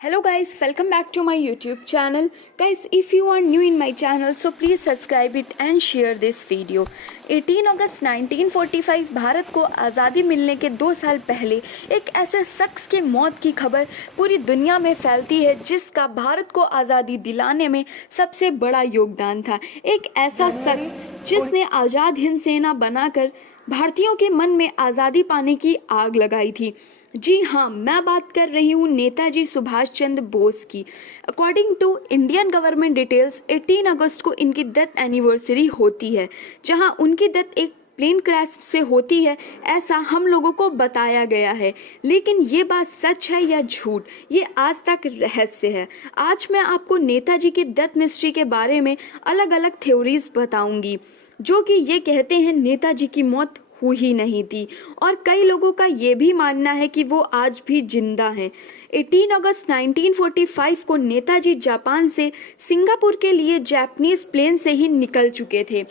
Hello guys, welcome back to my YouTube channel. Guys, if you are new in my channel, so please subscribe it and share this video. 18 अगस्त 1945 भारत को आज़ादी मिलने के 2 साल पहले एक ऐसे शख्स की मौत की खबर पूरी दुनिया में फैलती है जिसका भारत को आज़ादी दिलाने में सबसे बड़ा योगदान था। एक ऐसा शख्स जिसने आज़ाद हिंद सेना बनाकर भारतीयों के मन में आज़ादी पाने की आग लगाई थी। जी हाँ, मैं बात कर रही हूँ नेताजी सुभाष चंद्र बोस की। According to Indian government details 18 अगस्त को इनकी डेथ एनिवर्सरी होती है, जहाँ उनकी डेथ एक प्लेन क्रैश से होती है, ऐसा हम लोगों को बताया गया है। लेकिन ये बात सच है या झूठ, ये आज तक रहस्य है। आज मैं आपको नेताजी की डेथ मिस्ट्री के बारे में अलग अलग थ्योरीज बताऊंगी, जो कि ये कहते हैं नेताजी की मौत हुई ही नहीं थी, और कई लोगों का ये भी मानना है कि वो आज भी जिंदा हैं। 18 अगस्त 1945 को नेताजी जापान से सिंगापुर के लिए जापानीज प्लेन से ही निकल चुके थे।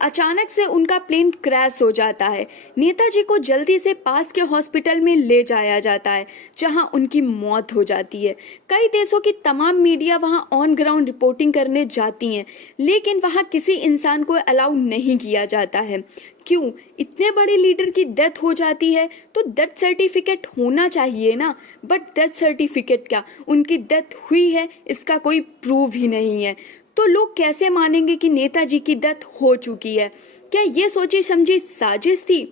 अचानक से उनका प्लेन क्रैश हो जाता है। नेताजी को जल्दी से पास के हॉस्पिटल में ले जाया जाता है, जहां उनकी मौत हो जाती है। कई देशों की तमाम मीडिया वहां ऑन ग्राउंड रिपोर्टिंग करने जाती हैं, लेकिन वहां किसी इंसान को अलाउ नहीं किया जाता है। क्यों? इतने बड़े लीडर की डेथ हो जाती है तो डेथ सर्टिफिकेट होना चाहिए ना, बट डेथ सर्टिफिकेट क्या, उनकी डेथ हुई है इसका कोई प्रूफ ही नहीं है। तो लोग कैसे मानेंगे कि नेताजी की डेथ हो चुकी है? क्या ये सोची समझी साजिश थी?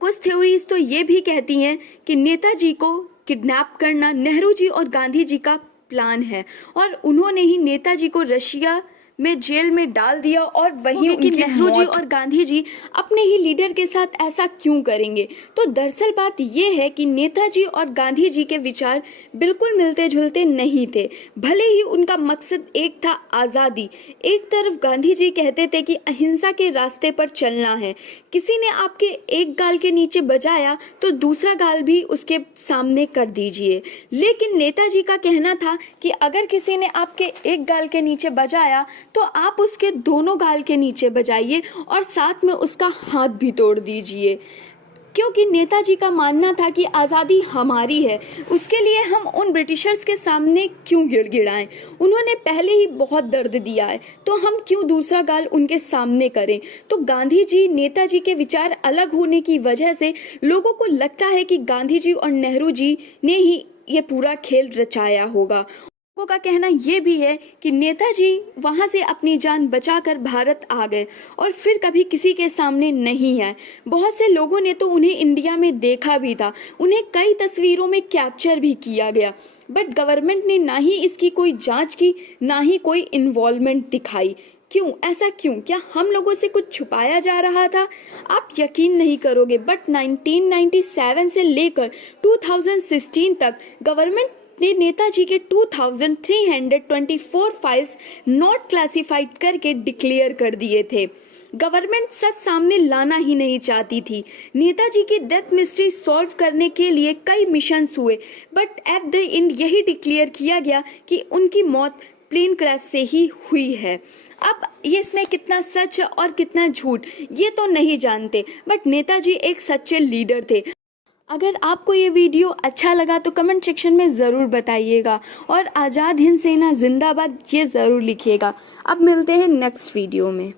कुछ थ्योरीज तो ये भी कहती हैं कि नेताजी को किडनैप करना नेहरू जी और गांधी जी का प्लान है, और उन्होंने ही नेताजी को रशिया में जेल में डाल दिया, और वहीं कि नेहरू जी और गांधी जी अपने ही लीडर के साथ ऐसा क्यों करेंगे? तो दरअसल बात ये है कि नेताजी और गांधी जी के विचार बिल्कुल मिलते जुलते नहीं थे। भले ही उनका मकसद एक था, आज़ादी। एक तरफ गांधी जी कहते थे कि अहिंसा के रास्ते पर चलना है। किसी ने आपके एक गाल के नीचे बजाया तो दूसरा गाल भी उसके सामने कर दीजिए। लेकिन नेताजी का कहना था कि अगर किसी ने आपके एक गाल के नीचे बजाया तो आप उसके दोनों गाल के नीचे बजाइए और साथ में उसका हाथ भी तोड़ दीजिए, क्योंकि नेताजी का मानना था कि आज़ादी हमारी है, उसके लिए हम उन ब्रिटिशर्स के सामने क्यों गिड़गिड़ाएं। उन्होंने पहले ही बहुत दर्द दिया है, तो हम क्यों दूसरा गाल उनके सामने करें। तो गांधी जी नेताजी के विचार अलग होने की वजह से लोगों को लगता है कि गांधी जी और नेहरू जी ने ही ये पूरा खेल रचाया होगा। लोगों का कहना यह भी है कि नेताजी वहां से अपनी जान बचाकर भारत आ गए और फिर कभी किसी के सामने नहीं आए। बहुत से लोगों ने तो उन्हें इंडिया में देखा भी था, उन्हें कई तस्वीरों में कैप्चर भी किया गया, बट गवर्नमेंट ने ना ही इसकी कोई जांच की, ना ही कोई इन्वॉल्वमेंट दिखाई। क्यों? ऐसा क्यों? क्या हम लोगों से कुछ छुपाया जा रहा था? आप यकीन नहीं करोगे, बट 1997 से लेकर 2016 तक गवर्नमेंट ने नेताजी के 2324 फाइल्स नॉट क्लासिफाइड करके डिक्लेयर कर दिए थे। गवर्नमेंट सच सामने लाना ही नहीं चाहती थी। नेताजी की डेथ मिस्ट्री सॉल्व करने के लिए कई मिशंस हुए, बट एट द एंड यही डिक्लेयर किया गया कि उनकी मौत प्लेन क्रैश से ही हुई है। अब ये इसमें कितना सच है और कितना झूठ ये तो नहीं जानते, बट नेताजी एक सच्चे लीडर थे। अगर आपको ये वीडियो अच्छा लगा तो कमेंट सेक्शन में ज़रूर बताइएगा, और आज़ाद हिंद सेना जिंदाबाद ये ज़रूर लिखिएगा। अब मिलते हैं नेक्स्ट वीडियो में।